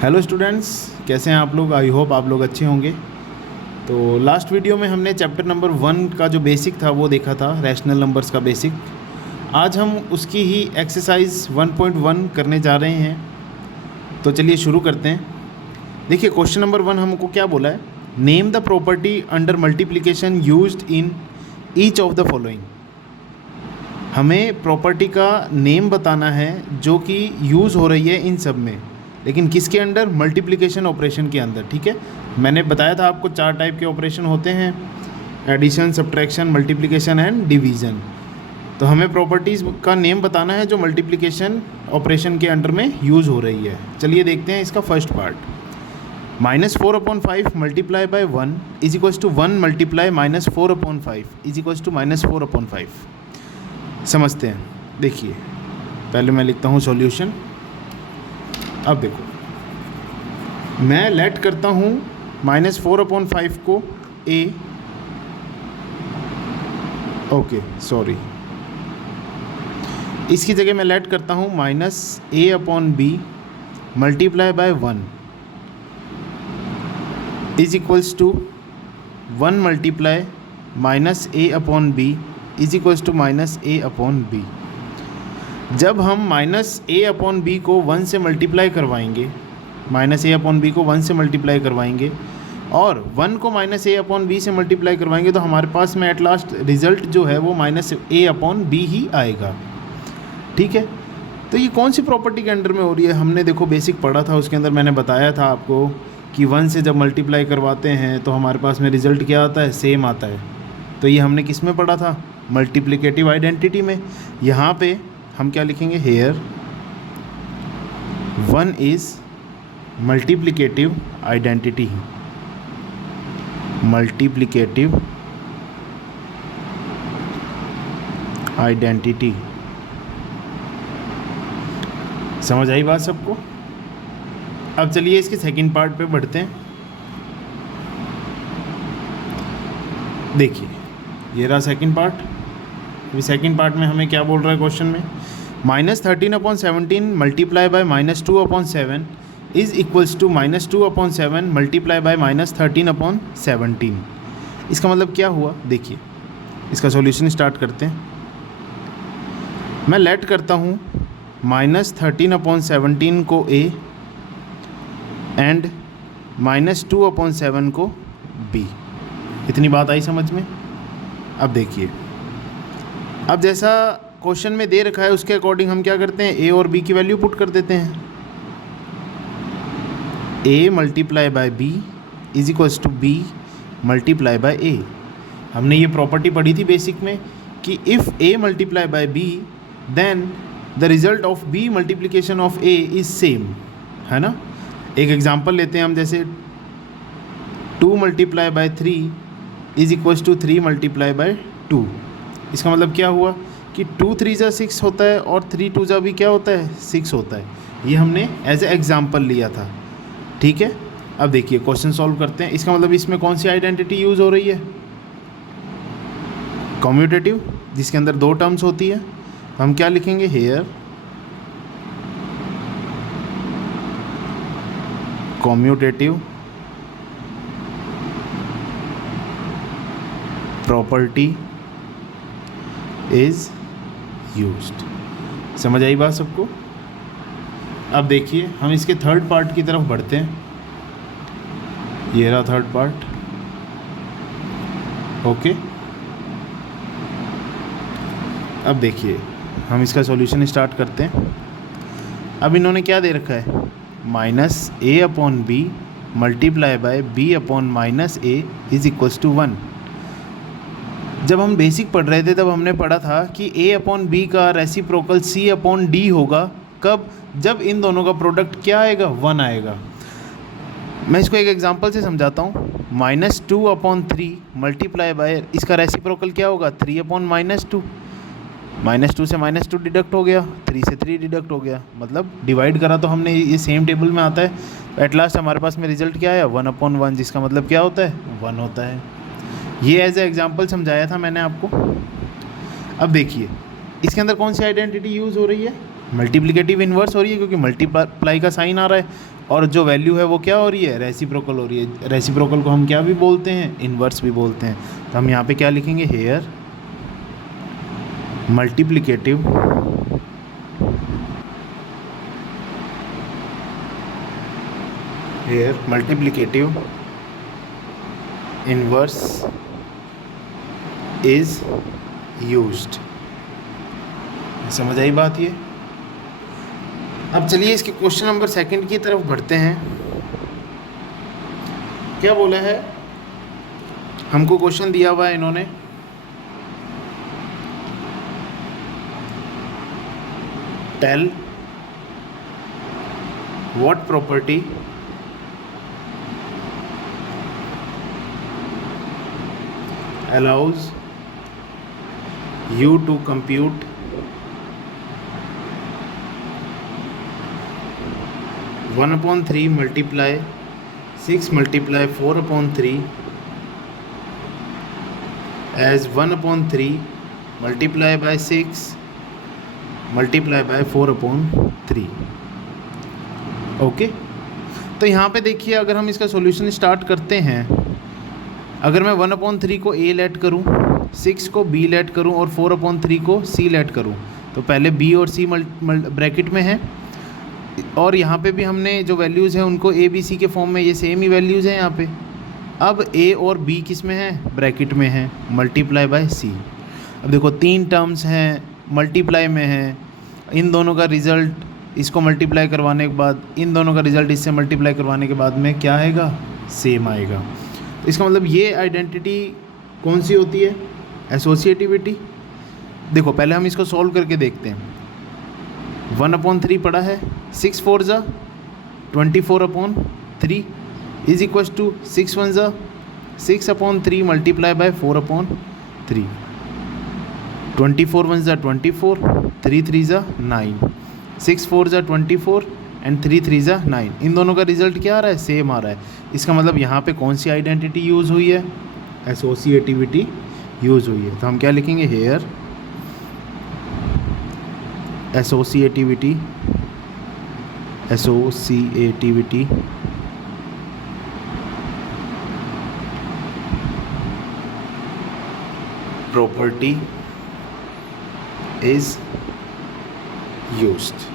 Hello students, कैसे हैं आप लोग। आई होप आप लोग अच्छे होंगे। तो लास्ट वीडियो में हमने चैप्टर नंबर 1 का जो बेसिक था वो देखा था, रैशनल नंबर्स का बेसिक। आज हम उसकी ही एक्सरसाइज 1.1 करने जा रहे हैं। तो चलिए शुरू करते हैं। देखिए क्वेश्चन नंबर 1 हमको क्या बोला है, name the property under multiplication used in each of the following. हमें प्रॉपर्टी का नेम बताना है जो कि यूज़ हो रही है इन सब में, लेकिन किसके अंडर, मल्टीप्लिकेशन ऑपरेशन के अंदर। ठीक है, मैंने बताया था आपको 4 टाइप के ऑपरेशन होते हैं, addition, subtraction, multiplication and division. तो हमें प्रॉपर्टीज़ का नेम बताना है जो मल्टीप्लिकेशन ऑपरेशन के अंडर में यूज़ हो रही है। चलिए देखते हैं इसका first part. -4/5 multiply by 1 is equals to 1 multiply -4/5 is equals to -4/5। समझते हैं। देखिए पहले मैं लिखता हूँ सॉल्यूशन। अब देखो, मैं लेट करता हूँ -4/5 को a, ओके सॉरी, इसकी जगह मैं लेट करता हूँ -a/b multiply by 1 is equals to 1 multiply -a/b is equals to -a/b। जब हम -a/b को 1 से मल्टीप्लाई करवाएंगे, -a/b को 1 से मल्टीप्लाई करवाएंगे और 1 को -a/b से मल्टीप्लाई करवाएंगे तो हमारे पास में एट लास्ट रिज़ल्ट जो है वो -a/b ही आएगा। ठीक है, तो ये कौन सी प्रॉपर्टी के अंडर में हो रही है। हमने देखो बेसिक पढ़ा था, उसके अंदर मैंने बताया था आपको कि 1 से जब मल्टीप्लाई करवाते हैं तो हमारे पास में रिज़ल्ट क्या आता है, सेम आता है। तो ये हमने किस में पढ़ा था, मल्टीप्लिकेटिव आइडेंटिटी में। यहाँ पे हम क्या लिखेंगे, here 1 is multiplicative identity, multiplicative identity. समझ आई बात सबको। अब चलिए इसके सेकंड पार्ट पे बढ़ते हैं। देखिए ये रहा सेकंड पार्ट। अभी सेकंड पार्ट में हमें क्या बोल रहा है क्वेश्चन में, -13/17 multiply by -2/7 is equals to -2/7 multiply by -13/17। इसका मतलब क्या हुआ, देखिए इसका सॉल्यूशन स्टार्ट करते हैं। मैं लेट करता हूँ -13/17 को a एंड -2/7 को b। इतनी बात आई समझ में। अब देखिए, अब जैसा क्वेश्चन में दे रखा है उसके अकॉर्डिंग हम क्या करते हैं, a और b की वैल्यू पुट कर देते हैं। a multiply by b is equals to b multiply by a। हमने ये प्रॉपर्टी पढ़ी थी बेसिक में कि if a multiply by b then the result of b multiplication of a is same, है ना। एक एग्जांपल लेते हैं हम, जैसे 2 multiply by 3 is equals to 3 multiply by 2। इसका मतलब क्या हुआ कि 2 3 जा 6 होता है और 3 2 जा भी क्या होता है, 6 होता है। ये हमने एज ए एग्जाम्पल लिया था। ठीक है, अब देखिए क्वेश्चन सॉल्व करते हैं। इसका मतलब इसमें कौन सी आइडेंटिटी यूज़ हो रही है, कम्यूटेटिव, जिसके अंदर 2 टर्म्स होती है। हम क्या लिखेंगे, here commutative property is used. समझ आई बात सबको। अब देखिए हम इसके थर्ड पार्ट की तरफ बढ़ते हैं। ये रहा थर्ड पार्ट। ओके, अब देखिए हम इसका सॉल्यूशन स्टार्ट करते हैं। अब इन्होंने क्या दे रखा है, -a/b multiply by b/-a is equals to 1। जब हम बेसिक पढ़ रहे थे तब हमने पढ़ा था कि a/b का रेसिप्रोकल c/d होगा। कब, जब इन दोनों का प्रोडक्ट क्या आएगा, 1 आएगा। मैं इसको एक एग्जांपल से समझाता हूँ। -2/3 मल्टीप्लाई बाय, इसका रेसिप्रोकल क्या होगा, 3/-2। -2 से -2 डिडक्ट हो गया, 3 से 3 डिडक्ट हो गया, मतलब डिवाइड करा तो हमने, ये सेम टेबल में आता है। एट लास्ट हमारे पास में रिजल्ट क्या आया, 1/1, जिसका मतलब क्या होता है, 1 होता है। ये एज ए एग्जांपल समझाया था मैंने आपको। अब देखिए इसके अंदर कौन सी आइडेंटिटी यूज़ हो रही है, मल्टीप्लिकेटिव इन्वर्स हो रही है, क्योंकि मल्टीप्लाई का साइन आ रहा है। और जो वैल्यू है वो क्या हो रही है, रेसिप्रोकल हो रही है। रेसिप्रोकल को हम क्या भी बोलते हैं, इन्वर्स भी बोलते हैं। तो हम यहाँ पे क्या लिखेंगे, here multiplicative inverse is used. समझ आई बात ये। अब चलिए इसके क्वेश्चन नंबर 2 की तरफ बढ़ते हैं। क्या बोला है, हमको क्वेश्चन दिया हुआ है इन्होंने, tell what property allows you to compute one upon 3 multiply 6 multiply 4 upon 3 as 1 upon 3 multiply by 6 multiply by 4 upon 3। Okay, तो यहाँ पे देखिए, अगर हम इसका सॉल्यूशन स्टार्ट करते हैं, अगर मैं 1/3 को ए लेट करूँ, 6 को बी लेट करूँ और 4/3 को सी लेट करूँ, तो पहले बी और सी ब्रैकेट में है, और यहाँ पे भी हमने जो वैल्यूज़ हैं उनको ए बी सी के फॉर्म में, ये सेम ही वैल्यूज़ हैं यहाँ पे। अब ए और बी किस में है, ब्रैकेट में है, मल्टीप्लाई बाय सी। अब देखो 3 टर्म्स हैं, मल्टीप्लाई में है, इन दोनों का रिज़ल्ट इसको मल्टीप्लाई करवाने के बाद, इन दोनों का रिज़ल्ट इससे मल्टीप्लाई करवाने के बाद में क्या आएगा, सेम आएगा। तो इसका मतलब ये आइडेंटिटी कौन सी होती है, एसोसिएटिविटी। देखो पहले हम इसको सॉल्व करके देखते हैं। 1/3 पड़ा है, 6 4 ज़ा 24/3 इज इक्वल टू 6 1 ज़ा 6/3 मल्टीप्लाई बाय 4/3, 24 1 ज़ा 24, 3 3 ज़ा 9, 6 4 ज़ा 24 एंड 3 3 ज़ा 9। इन दोनों का रिजल्ट क्या आ रहा है, सेम आ रहा है। इसका मतलब यहाँ पे कौन सी आइडेंटिटी यूज़ हुई है, एसोसिएटिविटी यूज़ हुई है। तो हम क्या लिखेंगे, here associativity property is used.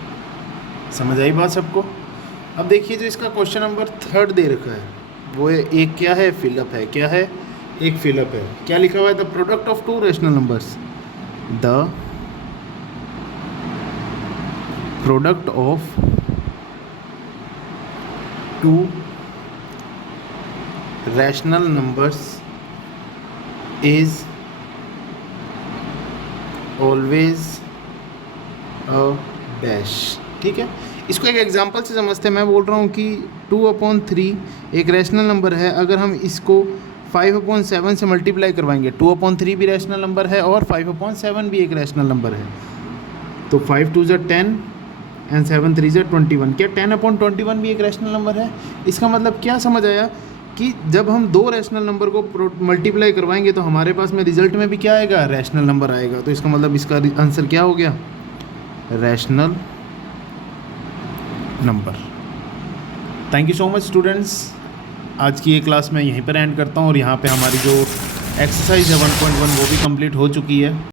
समझ आई बात सबको। अब देखिए जो इसका क्वेश्चन नंबर 3 दे रखा है, वो एक क्या है, फिलअप है। क्या है, एक फिलअप है। क्या लिखा हुआ है, the product of 2 rational numbers, the product of 2 rational numbers is always a dash. ठीक है, इसको एक एग्जांपल से समझते हैं। मैं बोल रहा हूँ कि 2/3 एक रैशनल नंबर है। अगर हम इसको 5/7 से मल्टीप्लाई करवाएंगे, 2/3 भी रैशनल नंबर है और 5/7 भी एक रैशनल नंबर है, तो 5 2 ज़ा 10 एंड 7 3 ज़ा 21। क्या 10/21 भी एक रैशनल नंबर है? इसका मतलब क्या समझ आया कि जब हम 2 रैशनल नंबर को मल्टीप्लाई करवाएंगे तो हमारे पास में रिजल्ट में भी क्या आएगा, रैशनल नंबर आएगा। तो इसका मतलब इसका आंसर क्या हो गया, rational number. Thank you so much students. आज की ये क्लास मैं यहीं पर एंड करता हूँ और यहाँ पे हमारी जो एक्सरसाइज है 1.1 वो भी कंप्लीट हो चुकी है।